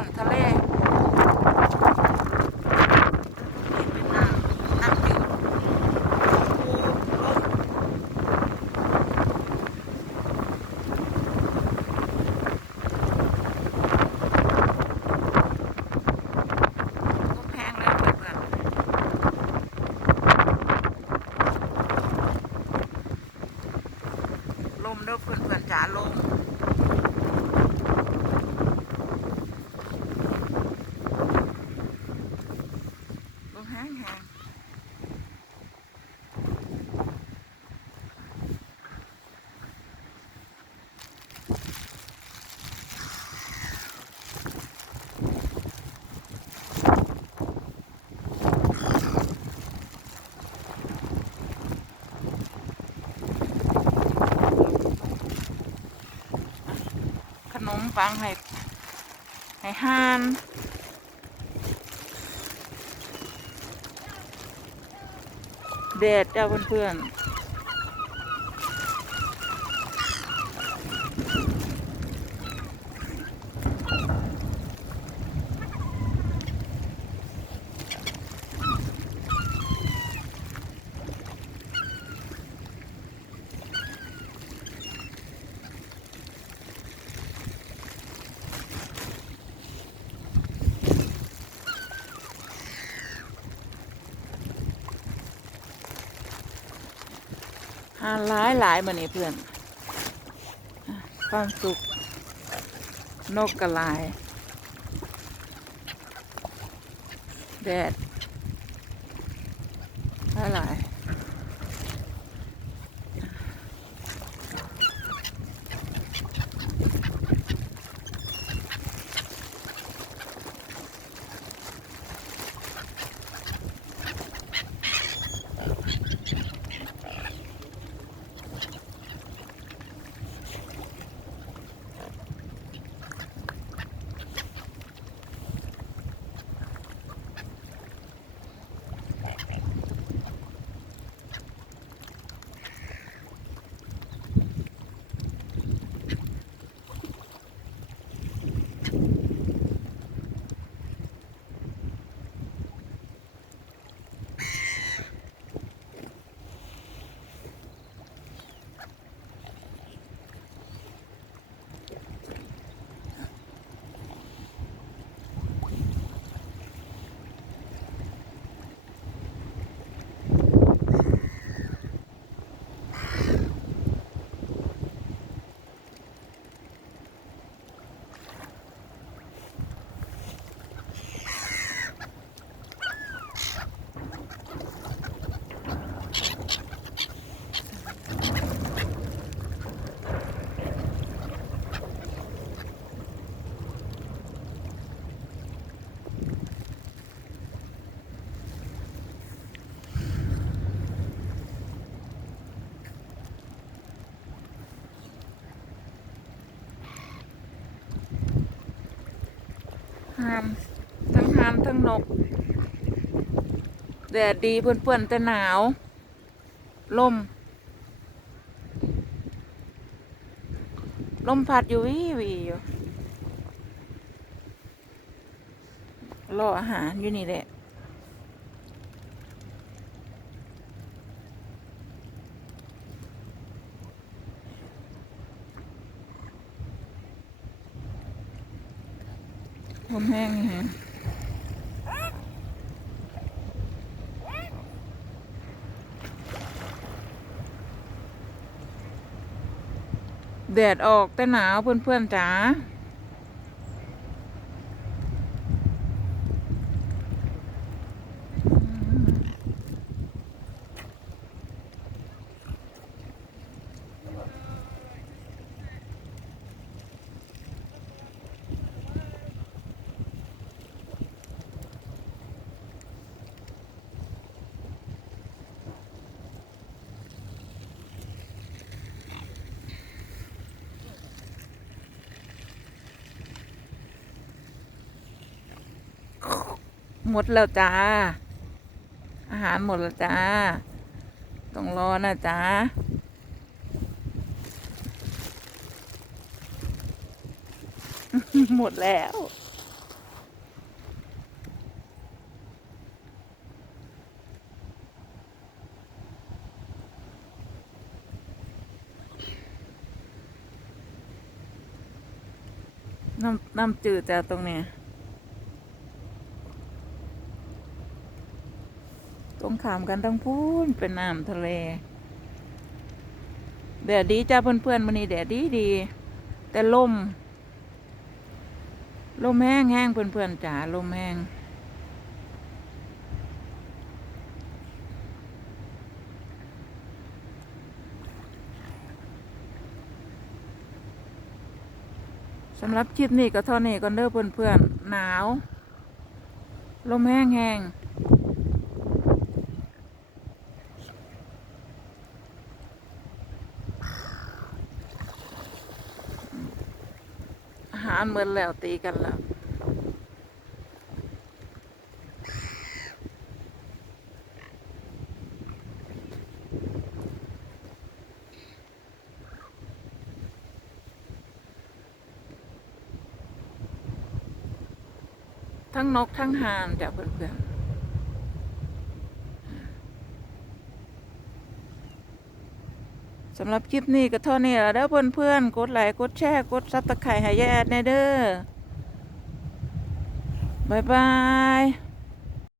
อนๆทะเลเป็นน้ำจืดก็แพงเลยเพื่อนๆลมเด้อเพื่อนๆจ๋าลมแห้งขนมปังให้ห่านแดดจ้าเพื่อนๆหาหลายมาเนี่ยเพื่อนความสุขนกกระลายแดดหลายหามทั้งนกแดดดีเพื่อนๆแต่หนาวลมพัดอยู่วีอยู่รออาหารอยู่นี่แหละลมแห้งฮะแดดออกแต่หนาวเพื่อนๆจ๋าหมดแล้วจ้าอาหารหมดแล้วจ้าต้องรอนะจ้าหมดแล้ว น้ำจืดจากตรงนี้ตรงขามกันทั้งพูนเป็นน้ำทะเลแดดดีจ้าเพื่อนๆวันนี้แดดดีแต่ลมแห้งเพื่อนๆจ๋าลมแห้งสำหรับคลิปนี้ก็เท่านี้ก่อนเด้อเพื่อนๆหนาวลมแห้งอาหารเหมือนแล้วตีกันแล้วทั้งนกทั้งห่านจ้ะเพื่อนๆสำหรับคลิปนี้ก็เท่านี้แล้วเด้อเพื่อนๆกดไลค์กดแชร์กดซับสไครต์ให้ยายแอดแน่เด้อบ๊ายบาย